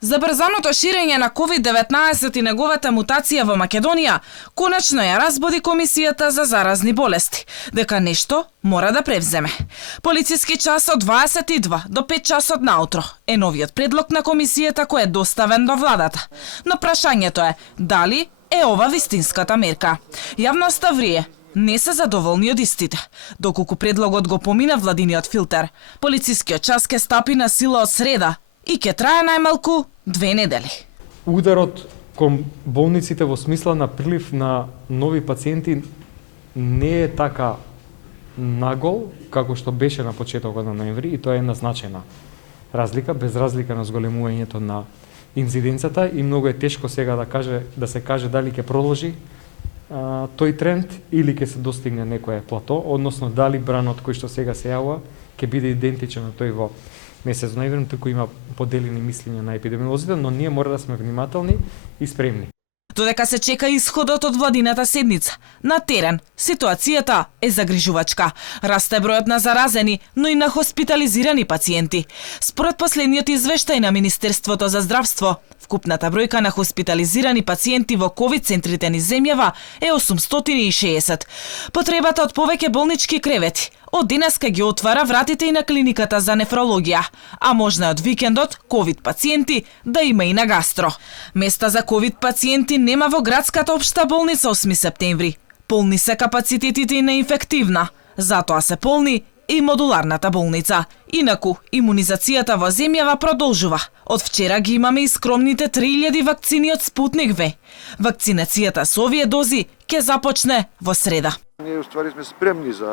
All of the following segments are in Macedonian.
Забрзаното ширење на COVID-19 и неговата мутација во Македонија конечно ја разбуди Комисијата за заразни болести, дека нешто мора да превземе. Полициски час од 22 до 5 часот наутро е новиот предлог на Комисијата кој е доставен до владата. Но прашањето е дали е ова вистинската мерка. Јавноста врие, не се задоволни од истите. Доколку предлогот го помина владиниот филтер, полицискиот час ке стапи на сила од среда и ке трае најмалку 2 недели. Ударот кон болниците во смисла на прилив на нови пациенти не е така нагол како што беше на почетокот на ноември и тоа е една значајна разлика, без разлика на зголемувањето на инциденцата и многу е тешко сега да се каже дали ќе продолжи тој тренд или ќе се достигне некое плато, односно дали бранот кој што сега се јавува ќе биде идентичен на тој во месец ноември, туку има поделени мислења на епидемиолозите, но ние мора да сме внимателни и спремни. Додека се чека исходот од владината седница, на терен ситуацијата е загрижувачка. Расте бројот на заразени, но и на хоспитализирани пациенти. Според последниот извештај на Министерството за здравство, вкупната бројка на хоспитализирани пациенти во ковид центрите низ земјава е 860. Потребата од повеќе болнички кревети од денеска ги отвара вратите и на клиниката за нефрологија, а можна од викендот ковид пациенти да има и на гастро. Места за ковид пациенти нема во градската општа болница 8 септември. Полни се капацитетите и на инфективна, затоа се полни и модуларната болница. Инаку, имунизацијата во земјава продолжува. Од вчера ги имаме и скромните 3000 вакцини од Спутник В. Вакцинацијата со овие дози ќе започне во среда. Ние уствари сме спремни за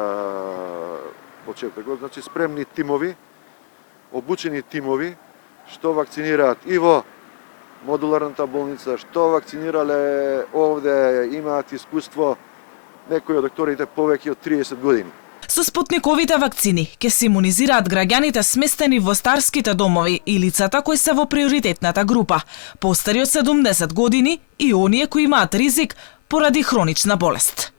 почетокот, значи спремни тимови, обучени тимови, што вакцинираат и во модуларната болница, што вакцинирале овде, имаат искуство некои од докторите повеќе од 30 години. Со спутниковите вакцини ќе се имунизираат граѓаните сместени во старските домови и лицата кои се во приоритетната група, постари од 70 години и оние кои имаат ризик поради хронична болест.